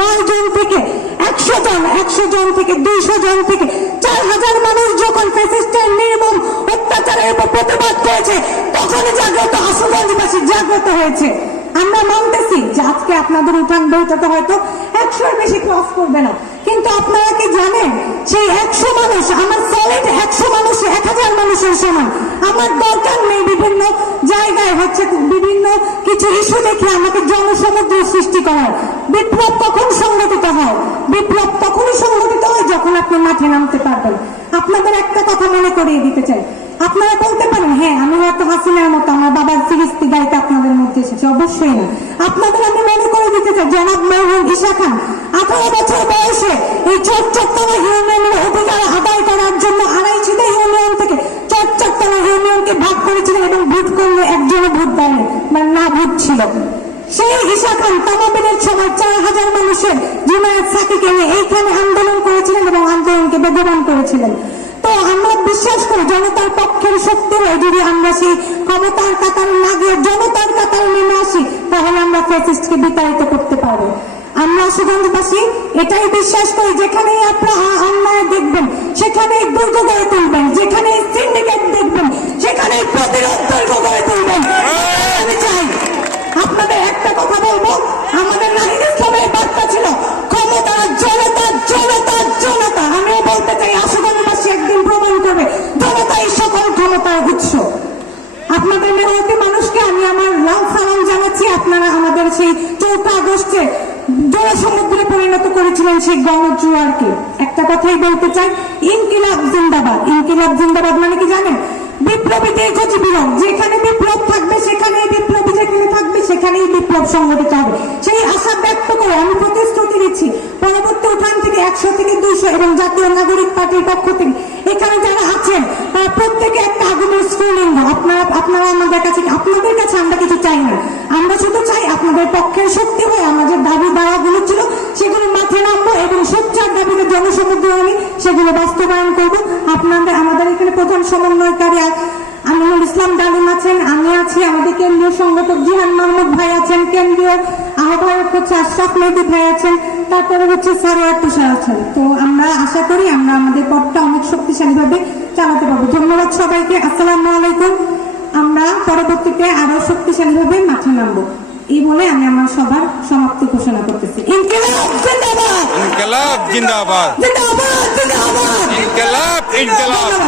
নয় জন থেকে একশো জন একশো জন থেকে দুইশো জন থেকে চার হাজার মানুষ যখন ফ্যাসিস্টের নির্মম অত্যাচারের উপর প্রতিবাদ করেছে তখনই জাগ্রত আশুগঞ্জবাসী জাগ্রত হয়েছে। আমরা মানতেছি যে আজকে আপনাদের উঠান বইটাতে হয়তো একশোর বেশি ক্রস করবে না। কিন্তু আপনারা কি জানেন, সেই একশো মানুষ, আমার সলিড একশো মানুষ এক হাজার মানুষের সমান। আমার দরকার নেই বিভিন্ন জায়গায় হচ্ছে বিভিন্ন কিছু ইস্যু দেখে আমাকে জনসমুদ্র সৃষ্টি করার। বিপ্লব কখন সংগঠিত হয়? বিপ্লব তখনই সংগঠিত হয় যখন আপনি মাঠে নামতে পারবেন। আপনাদের একটা কথা মনে করিয়ে দিতে চাই। আপনারা বলতে পারেন হ্যাঁ আমি হয়তো হাসিনার মতো আমার বাবার ফিরিস্তি দায়িত্ব আপনাদের মধ্যে এসেছে। অবশ্যই না। আপনাদের আমি মনে করে দিতে চাই, জনাব মরহুম ঈশা খান, আঠারো বছর বয়সে এই চটচট্টনা ইউনিয়নের অধিকার আদায় করার জন্য আড়াইশিতে ইউনিয়ন থেকে চটচট্টনা ইউনিয়নকে ভাগ করেছিলেন এবং ভোট করলে একজনও ভোট দেয়নি মানে না ভোট ছিল। সেই খান তামাবিনের সময় চার হাজার মানুষের জুমায়াত সাকিকে এইখানে আন্দোলন করেছিলেন এবং আন্দোলনকে বেগবান করেছিলেন। তো আমরা বিশ্বাস করি জনতার পক্ষের শক্তি হয়ে, যদি আমরা সেই ক্ষমতার কাতারে না গিয়ে জনতার কাতারে নেমে আসি, তাহলে আমরা ফ্যাসিস্টকে বিতাড়িত করতে পারব। আমরা সুগন্ধবাসী, এটাই বিশ্বাস করি, যেখানেই আপনারা অন্যায় দেখবেন, সেখানেই দুর্গ গড়ে তুলবেন যেখানেই আপনাদের মেহনতি মানুষকে আমি আমার লাল সালাম জানাচ্ছি। আপনারা আমাদের সেই চৌঠা আগস্টে জনসমুদ্রে পরিণত করেছিলেন সেই গণজুয়ারকে একটা কথাই বলতে চাই, ইনকিলাব জিন্দাবাদ। ইনকিলাব জিন্দাবাদ মানে কি জানেন? বিপ্লবী দীর্ঘজীবী হোক যেখানে বিপ্লব থাকবে, সেখানেই বিপ্লবী যেখানে থাকবে, সেখানেই বিপ্লব সংগঠিত হবে। সেই আশা ব্যক্ত করে আমি প্রতিশ্রুতি দিচ্ছি, পরবর্তী উঠান থেকে একশো থেকে দুইশো এবং জাতীয় নাগরিক পার্টির পক্ষ থেকে। এখানে যারা প্রত্যেকে একটা আগুনের স্ফুলিঙ্গ আপনারা আপনারা আমাদের কাছে আপনাদের কাছে আমরা কিছু চাই না। আমরা শুধু চাই আপনাদের পক্ষের শক্তি হয়ে আমাদের দাবি দাওয়াগুলো ছিল, সেগুলো মাথায় নামবো এবং সোচ্চার দাবিতে জনসমুদ্র আমি সেগুলো বাস্তবায়ন করব। আপনাদের আমাদের এখানে প্রধান সমন্বয়কারী আমিনুল ইসলাম ডালিম আছেন, আমি আছি, আমাদের কেন্দ্রীয় সংগঠক জিহান মাহমুদ ভাই আছেন, কেন্দ্রীয় আহ্বায়ক হচ্ছে আশরাফ মেহদি ভাই আছেন, তারপরে হচ্ছে সারোয়ার তুষার আছেন। তো আমরা আশা করি আমরা আমাদের পথটা অনেক শক্তিশালী ভাবে চালাতে পারব। ধন্যবাদ সবাইকে। আসসালামু আলাইকুম। আমরা পরবর্তীতে আরও শক্তিশালী ভাবে মাঠে নামবো। এই বলে আমি আমার সবার সমাপ্তি ঘোষণা করতেছি। ইনকিলাব জিন্দাবাদ! ইনকালাব জিন্দাবাদ! জিন্দাবাদ জিন্দাবাদ! ইনকালাব ইনকালাব! ধন্যবাদ আসসালামু আলাইকুম